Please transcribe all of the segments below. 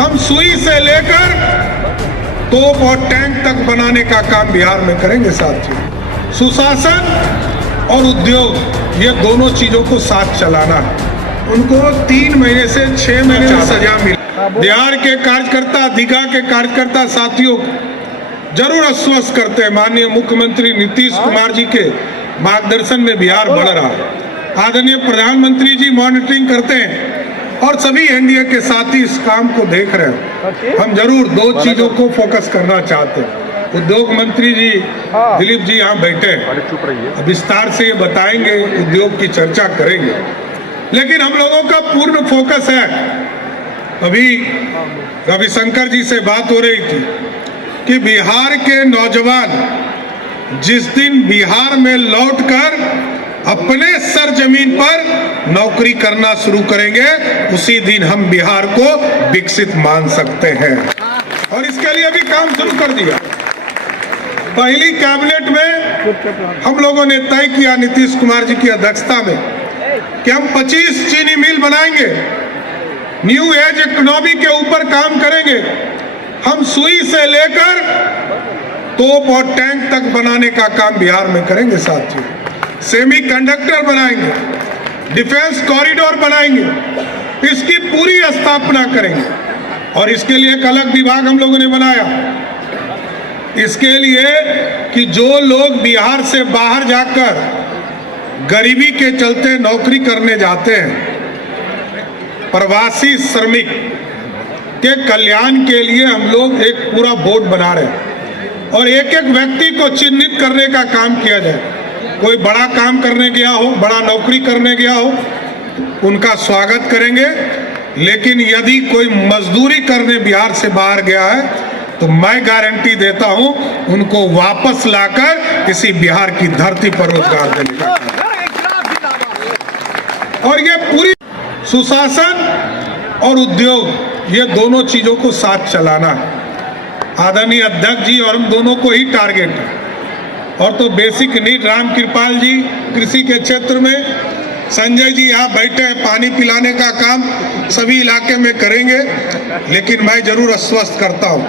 हम सुई से लेकर तोप और टैंक तक बनाने का काम बिहार में करेंगे साथियों। सुशासन और उद्योग ये दोनों चीजों को साथ चलाना है। उनको 3 महीने से 6 महीने में सजा मिली। बिहार के कार्यकर्ता, दीघा के कार्यकर्ता साथियों जरूर आश्वस्त करते हैं, माननीय मुख्यमंत्री नीतीश कुमार जी के मार्गदर्शन में बिहार बढ़ रहा है। आदरणीय प्रधानमंत्री जी मॉनिटरिंग करते हैं और सभी एनडीए के साथी इस काम को देख रहे हैं। हम जरूर 2 चीजों को फोकस करना चाहते हैं। उद्योग मंत्री जी दिलीप जी यहाँ बैठे हैं, विस्तार से ये बताएंगे, उद्योग की चर्चा करेंगे। लेकिन हम लोगों का पूर्ण फोकस है, अभी रविशंकर जी से बात हो रही थी कि बिहार के नौजवान जिस दिन बिहार में लौटकर अपने सरजमीन पर नौकरी करना शुरू करेंगे, उसी दिन हम बिहार को विकसित मान सकते हैं। और इसके लिए भी काम शुरू कर दिया। पहली कैबिनेट में हम लोगों ने तय किया नीतीश कुमार जी की अध्यक्षता में कि हम 25 चीनी मिल बनाएंगे, न्यू एज इकोनॉमी के ऊपर काम करेंगे। हम सुई से लेकर तोप और टैंक तक बनाने का काम बिहार में करेंगे साथियों। सेमी कंडक्टर बनाएंगे, डिफेंस कॉरिडोर बनाएंगे, इसकी पूरी स्थापना करेंगे। और इसके लिए एक अलग विभाग हम लोगों ने बनाया, इसके लिए कि जो लोग बिहार से बाहर जाकर गरीबी के चलते नौकरी करने जाते हैं, प्रवासी श्रमिक के कल्याण के लिए हम लोग एक पूरा बोर्ड बना रहे हैं और एक एक व्यक्ति को चिन्हित करने का काम किया जाए। कोई बड़ा काम करने गया हो, बड़ा नौकरी करने गया हो, उनका स्वागत करेंगे। लेकिन यदि कोई मजदूरी करने बिहार से बाहर गया है तो मैं गारंटी देता हूं उनको वापस लाकर इसी बिहार की धरती पर रोजगार देने का। और ये पूरी सुशासन और उद्योग ये दोनों चीजों को साथ चलाना है। आदरणीय अध्यक्ष जी और हम दोनों को ही टारगेट है। और तो बेसिक नीड राम कृपाल जी कृषि के क्षेत्र में, संजय जी यहाँ बैठे हैं, पानी पिलाने का काम सभी इलाके में करेंगे। लेकिन मैं जरूर आश्वस्त करता हूँ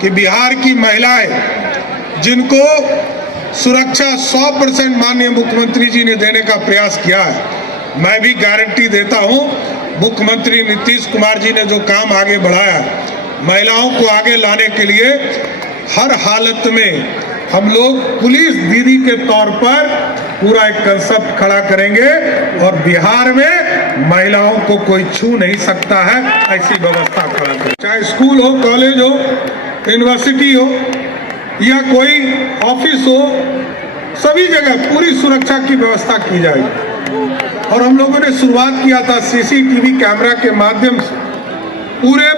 कि बिहार की महिलाएं जिनको सुरक्षा 100% माननीय मुख्यमंत्री जी ने देने का प्रयास किया है, मैं भी गारंटी देता हूं मुख्यमंत्री नीतीश कुमार जी ने जो काम आगे बढ़ाया है, महिलाओं को आगे लाने के लिए हर हालत में हम लोग पुलिस दीदी के तौर पर पूरा एक कंसेप्ट खड़ा करेंगे और बिहार में महिलाओं को कोई छू नहीं सकता है, ऐसी व्यवस्था खड़ा करेंगे। चाहे स्कूल हो, कॉलेज हो, यूनिवर्सिटी हो या कोई ऑफिस हो, सभी जगह पूरी सुरक्षा की व्यवस्था की जाएगी। और हम लोगों ने शुरुआत किया था सीसीटीवी कैमरा के माध्यम से पूरे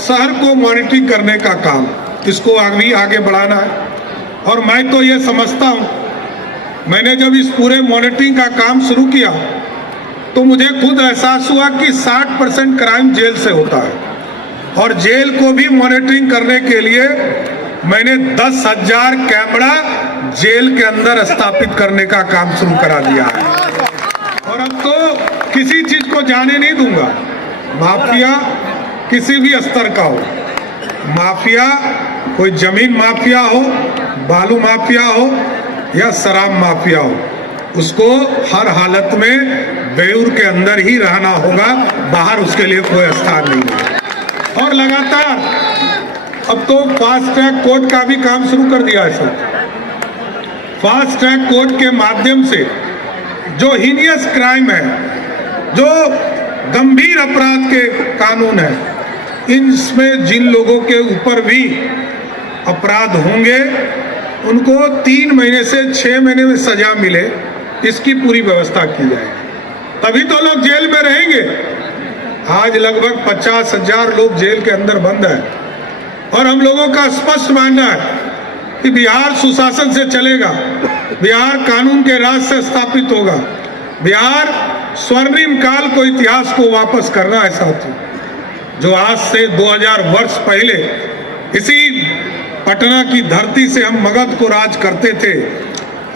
शहर को मॉनिटरिंग करने का काम, इसको अभी आगे बढ़ाना है। और मैं तो ये समझता हूँ, मैंने जब इस पूरे मॉनिटरिंग का काम शुरू किया तो मुझे खुद एहसास हुआ कि 60% क्राइम जेल से होता है। और जेल को भी मॉनिटरिंग करने के लिए मैंने 10,000 कैमरा जेल के अंदर स्थापित करने का काम शुरू करा दिया है। और अब तो किसी चीज को जाने नहीं दूंगा, माफिया किसी भी स्तर का हो, माफिया कोई जमीन माफिया हो, बालू माफिया हो या शराब माफिया हो, उसको हर हालत में बेऊर के अंदर ही रहना होगा, बाहर उसके लिए कोई स्थान नहीं है। और लगातार अब तो फास्ट ट्रैक कोर्ट का भी काम शुरू कर दिया है सर। फास्ट ट्रैक कोर्ट के माध्यम से जो हीनियस क्राइम है, जो गंभीर अपराध के कानून है, इनमें जिन लोगों के ऊपर भी अपराध होंगे उनको 3 महीने से 6 महीने में सजा मिले, इसकी पूरी व्यवस्था की जाएगी। तभी तो लोग जेल में रहेंगे। आज लगभग 50,000 लोग जेल के अंदर बंद हैं और हम लोगों का स्पष्ट मानना है कि बिहार सुशासन से चलेगा, बिहार कानून के राज से स्थापित होगा, बिहार स्वर्णिम काल को, इतिहास को वापस करना है साथियों। जो आज से 2000 वर्ष पहले इसी पटना की धरती से हम मगध को राज करते थे,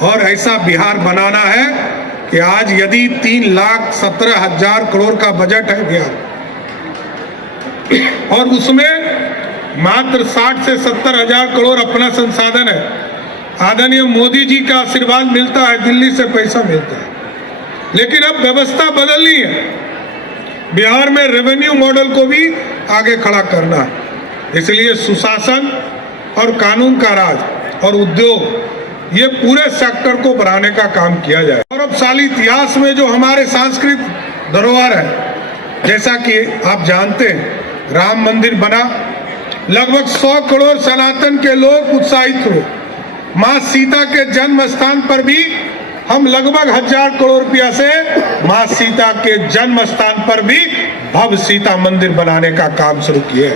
और ऐसा बिहार बनाना है कि आज यदि 3,17,000 करोड़ का बजट है बिहार, और उसमें मात्र 60 से 70 हजार करोड़ अपना संसाधन है। आदरणीय मोदी जी का आशीर्वाद मिलता है, दिल्ली से पैसा मिलता है, लेकिन अब व्यवस्था बदलनी है। बिहार में रेवेन्यू मॉडल को भी आगे खड़ा करना है, इसलिए सुशासन और कानून का राज और उद्योग ये पूरे सेक्टर को बढ़ाने का काम किया जाए। गौरवशाली इतिहास में जो हमारे सांस्कृतिक धरोहर है, जैसा कि आप जानते हैं राम मंदिर बना, लगभग 100 करोड़ सनातन के लोग उत्साहित हुए। मां सीता के जन्म स्थान पर भी हम लगभग 1000 करोड़ रुपया से मां सीता के जन्म स्थान पर भी भव्य सीता मंदिर बनाने का काम शुरू किए।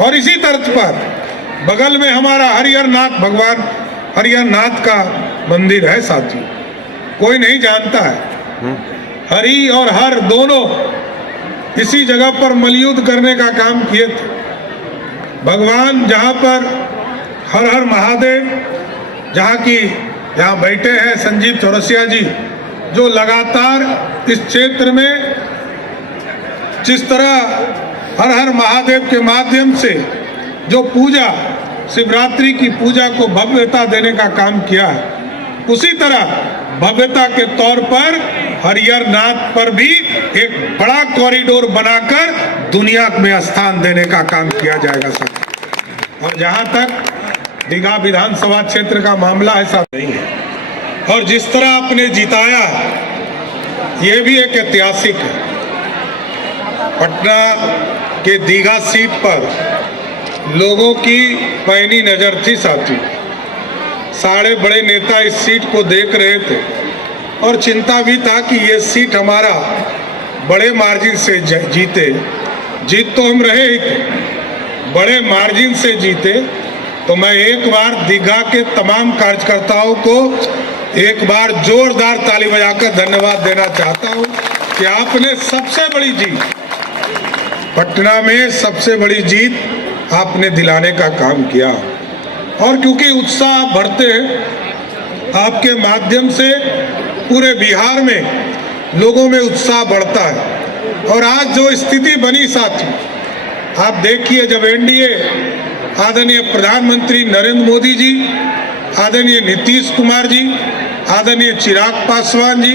और इसी तर्ज पर बगल में हमारा हरिहरनाथ, भगवान हरिहरनाथ का मंदिर है साथियों, कोई नहीं जानता है। हरि और हर दोनों इसी जगह पर मलयुद्ध करने का काम किए थे। भगवान जहां पर हर हर महादेव, जहां की यहाँ बैठे हैं संजीव चौरसिया जी, जो लगातार इस क्षेत्र में जिस तरह हर हर महादेव के माध्यम से जो पूजा, शिवरात्रि की पूजा को भव्यता देने का काम किया है, उसी तरह भव्यता के तौर पर हरिहरनाथ पर भी एक बड़ा कॉरिडोर बनाकर दुनिया में स्थान देने का काम किया जाएगा सर। और जहां तक दीघा विधानसभा क्षेत्र का मामला ऐसा नहीं है, और जिस तरह आपने जिताया ये भी एक ऐतिहासिक है। पटना के दीघा सीट पर लोगों की पैनी नजर थी साथी, सारे बड़े नेता इस सीट को देख रहे थे और चिंता भी था कि ये सीट हमारा बड़े मार्जिन से जीते। जीत तो हम रहे ही थे, बड़े मार्जिन से जीते। तो मैं एक बार दीघा के तमाम कार्यकर्ताओं को एक बार जोरदार ताली बजाकर धन्यवाद देना चाहता हूं कि आपने सबसे बड़ी जीत, पटना में सबसे बड़ी जीत आपने दिलाने का काम किया। और क्योंकि उत्साह बढ़ते हैं, आपके माध्यम से पूरे बिहार में लोगों में उत्साह बढ़ता है। और आज जो स्थिति बनी साथी, आप देखिए, जब एनडीए आदरणीय प्रधानमंत्री नरेंद्र मोदी जी, आदरणीय नीतीश कुमार जी, आदरणीय चिराग पासवान जी,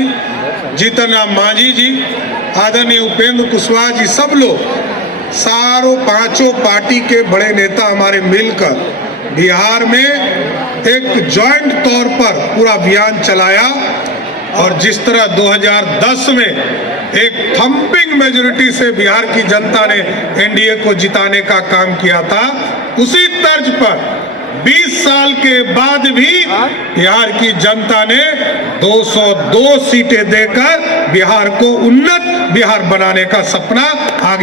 जीतन राम मांझी जी, आदरणीय उपेंद्र कुशवाहा जी, सब लोग, सारों पांचों पार्टी के बड़े नेता हमारे मिलकर बिहार में एक जॉइंट तौर पर पूरा अभियान चलाया। और जिस तरह 2010 में एक थंपिंग मेजॉरिटी से बिहार की जनता ने एनडीए को जिताने का काम किया था, उसी तर्ज पर 20 साल के बाद भी बिहार की जनता ने 202 सीटें देकर बिहार को उन्नत बिहार बनाने का सपना आगे